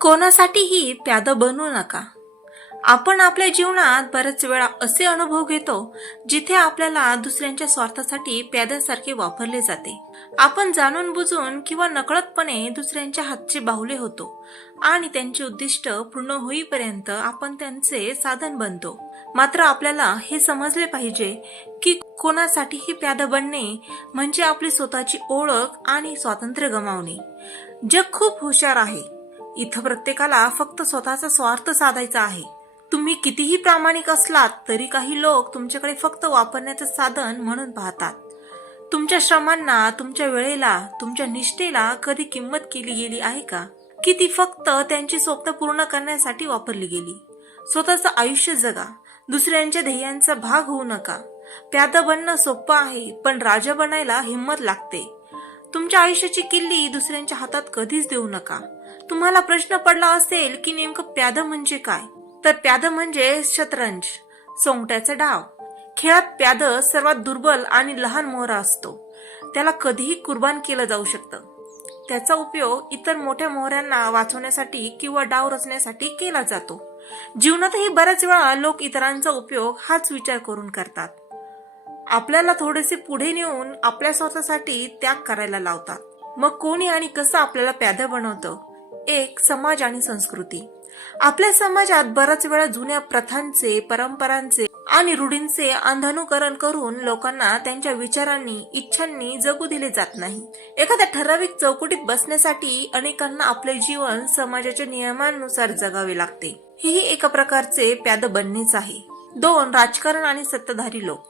कोणासाठीही प्याद बनू नका. आपण आपल्या जीवनात बरेच वेळा असे अनुभव घेतो जिथे आपल्याला दुसऱ्यांच्या स्वार्थासाठी प्याद्यासारखे वापरले जाते. आपण जाणून बुजून किंवा नकळतपणे दुसऱ्यांच्या हातचे बाहुले होतो आणि त्यांचे उद्दिष्ट पूर्ण होईपर्यंत आपण त्यांचे साधन बनतो. मात्र आपल्याला हे समजले पाहिजे की कोणासाठीही प्याद बनणे म्हणजे आपली स्वतःची ओळख आणि स्वातंत्र्य गमावणे. जग खूप हुशार आहे. इथं प्रत्येकाला फक्त स्वतःचा स्वार्थ साधायचा आहे. तुम्ही कितीही प्रामाणिक असलात तरी काही लोक तुमच्याकडे फक्त वापरण्याचं साधन म्हणून पाहतात. तुमच्या श्रमांना तुमच्या वेळेला तुमच्या निष्ठेला कधी किंमत केली गेली आहे का? की ती फक्त त्यांची स्वप्न पूर्ण करण्यासाठी वापरली गेली? स्वतःचं आयुष्य जगा. दुसऱ्यांच्या ध्येयांचा भाग होऊ नका. प्याद बनणं सोपं आहे पण राजा बनायला हिंमत लागते. तुमच्या आयुष्याची किल्ली दुसऱ्यांच्या हातात कधीच देऊ नका. तुम्हाला प्रश्न पडला असेल की नेमकं प्याद म्हणजे काय? तर प्याद म्हणजे शतरंज सोंगट्याचा डाव. खेळात प्याद सर्वात दुर्बल आणि लहान मोहरा असतो. त्याला कधीही कुर्बान केलं जाऊ शकतं. त्याचा उपयोग इतर मोठ्या मोहऱ्यांना वाचवण्यासाठी किंवा डाव रचण्यासाठी केला जातो. जीवनातही बऱ्याच वेळा लोक इतरांचा उपयोग हाच विचार करून करतात. आपल्याला थोडेसे पुढे नेऊन आपल्या स्वतःसाठी त्याग करायला लावतात. मग कोणी आणि कसं आपल्याला प्याद बनवतं? एक समाज आणि संस्कृती. आपल्या समाजात बराच वेळा जुन्या प्रथांचे परंपरांचे आणि रूढींचे अंधानुकरण करून लोकांना त्यांच्या विचारांनी इच्छांनी जगू दिले जात नाही. एखाद्या ठराविक चौकटीत बसण्यासाठी अनेकांना आपले जीवन समाजाच्या नियमांनुसार जगावे लागते. हेही एका प्रकारचे प्याद बनणेच आहे. दोन राजकारण आणि सत्ताधारी लोक.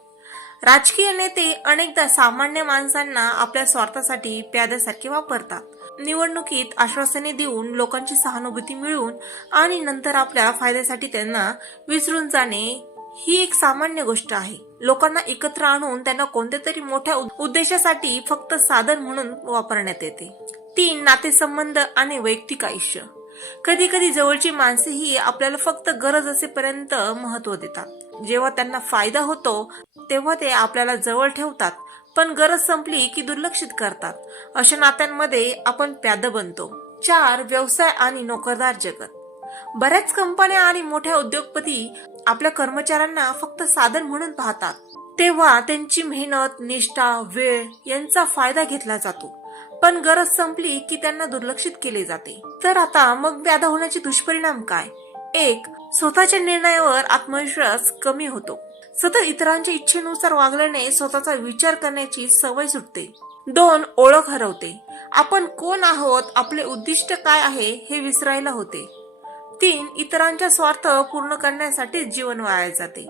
राजकीय नेते अनेकदा सामान्य माणसांना आपल्या स्वार्थासाठी प्याद्यासारखे वापरतात. निवडणुकीत आश्वासने देऊन लोकांची सहानुभूती मिळवून आणि नंतर आपल्या फायद्यासाठी त्यांना विसरून जाणे ही एक सामान्य गोष्ट आहे. लोकांना एकत्र आणून त्यांना कोणत्या तरी मोठ्या उद- उद्देशासाठी फक्त साधन म्हणून वापरण्यात येते. तीन नातेसंबंध आणि वैयक्तिक आयुष्य. कधी कधी जवळची माणसेही आपल्याला फक्त गरज असेपर्यंत महत्त्व देतात. जेव्हा त्यांना फायदा होतो तेव्हा ते आपल्याला जवळ ठेवतात पण गरज संपली की दुर्लक्षित करतात. अशा नात्यांमध्ये आपण प्याद बनतो. चार व्यवसाय आणि नोकरदार जगत. बऱ्याच कंपन्या आणि मोठ्या उद्योगपती आपल्या कर्मचाऱ्यांना फक्त साधन म्हणून पाहतात. तेव्हा त्यांची मेहनत निष्ठा वेळ यांचा फायदा घेतला जातो. पण गरज संपली की त्यांना दुर्लक्षित केले जाते. तर आता मग व्याधा होण्याचे दुष्परिणाम काय? एक स्वतःच्या निर्णयावर आत्मविश्वास कमी होतो. सतत इतरांच्या इच्छेनुसार वागल्याने स्वतःचा विचार करण्याची सवय सुटते. दोन ओळख हरवते. आपण कोण आहोत? आपले उद्दिष्ट काय आहे? हे विसरायला होते. तीन इतरांच्या स्वार्थ पूर्ण करण्यासाठी जीवन वाया जाते.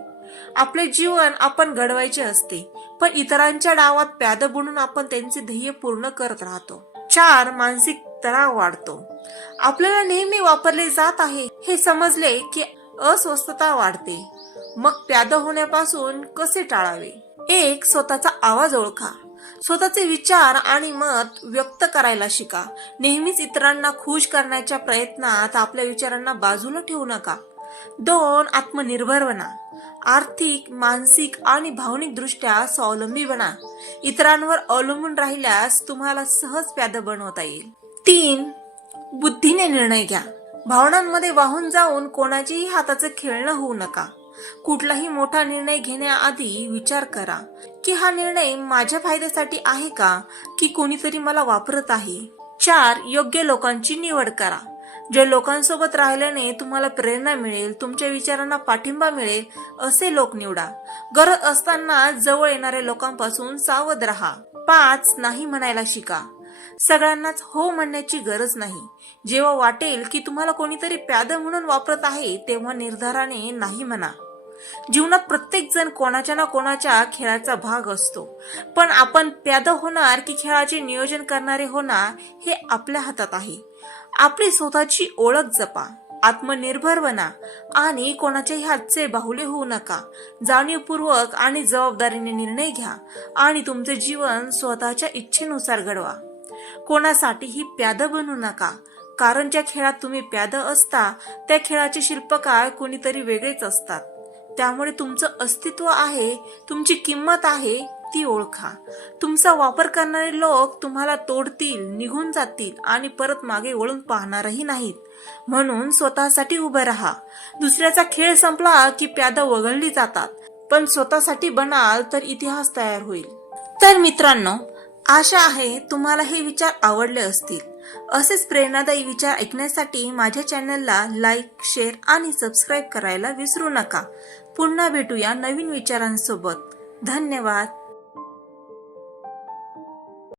आपले जीवन आपण घडवायचे असते पण इतरांच्या डावात प्याद बनून आपण त्यांचे ध्येय पूर्ण करत राहतो. चार मानसिक तणाव वाढतो. आपल्याला नेहमी वापरले जात आहे हे समजले की अस्वस्थता वाढते. मग प्याद होण्यापासून कसे टाळावे? एक स्वतःचा आवाज ओळखा. स्वतःचे विचार आणि मत व्यक्त करायला शिका. नेहमीच इतरांना खुश करण्याच्या प्रयत्नात आपल्या विचारांना बाजूला ठेवू नका. दोन आत्मनिर्भर बना. आर्थिक मानसिक आणि भावनिक दृष्ट्या स्वावलंबी बना. इतरांवर अवलंबून राहिल्यास तुम्हाला सहज प्याद बनवता येईल. तीन बुद्धीने निर्णय घ्या. भावनांमध्ये वाहून जाऊन कोणाचीही हाताचं खेळणं होऊ नका. कुठलाही मोठा निर्णय घेण्याआधी विचार करा की हा निर्णय माझ्या फायद्यासाठी आहे का की कोणीतरी मला वापरत आहे? चार योग्य लोकांची निवड करा. ज्या लोकांसोबत राहिल्याने तुम्हाला प्रेरणा मिळेल तुमच्या विचारांना पाठिंबा मिळेल असे लोक निवडा. गरज असताना जवळ येणाऱ्या लोकांपासून सावध राहा. पाच नाही म्हणायला शिका. सगळ्यांनाच हो म्हणण्याची गरज नाही. जेव्हा वाटेल की तुम्हाला कोणीतरी प्याद म्हणून वापरत आहे तेव्हा निर्धाराने नाही म्हणा. जीवनात प्रत्येक जण कोणाच्या ना कोणाच्या खेळाचा भाग असतो. पण आपण प्याद होणार की खेळाचे नियोजन करणारे होणार हे आपल्या हातात आहे. आपली स्वतःची ओळख जपा आत्मनिर्भर बना आणि कोणाच्याही हातचे बाहुले होऊ नका. जाणीवपूर्वक आणि जबाबदारीने निर्णय घ्या आणि तुमचे जीवन स्वतःच्या इच्छेनुसार घडवा. कोणासाठीही प्याद बनू नका. कारण ज्या खेळात तुम्ही प्याद असता त्या खेळाचे शिल्पकार कोणीतरी वेगळेच असतात. त्यामुळे तुमचं अस्तित्व आहे तुमची किंमत आहे ती ओळखा. तुमचा वापर करणारे लोक तुम्हाला तोडतील निघून जातील आणि परत मागे वळून पाहणारही नाहीत. म्हणून स्वतःसाठी उभे राहा. दुसऱ्याचा खेळ संपला की प्यादा वगळली जातात. पण स्वतःसाठी बनाल तर इतिहास तयार होईल. तर मित्रांनो आशा आहे तुम्हाला हे विचार आवडले असतील. असेच प्रेरणादायी विचार ऐकण्यासाठी माझ्या चॅनलला लाईक शेअर आणि सबस्क्राईब करायला विसरू नका. पुन्हा भेटूया नवीन विचारांसोबत. धन्यवाद.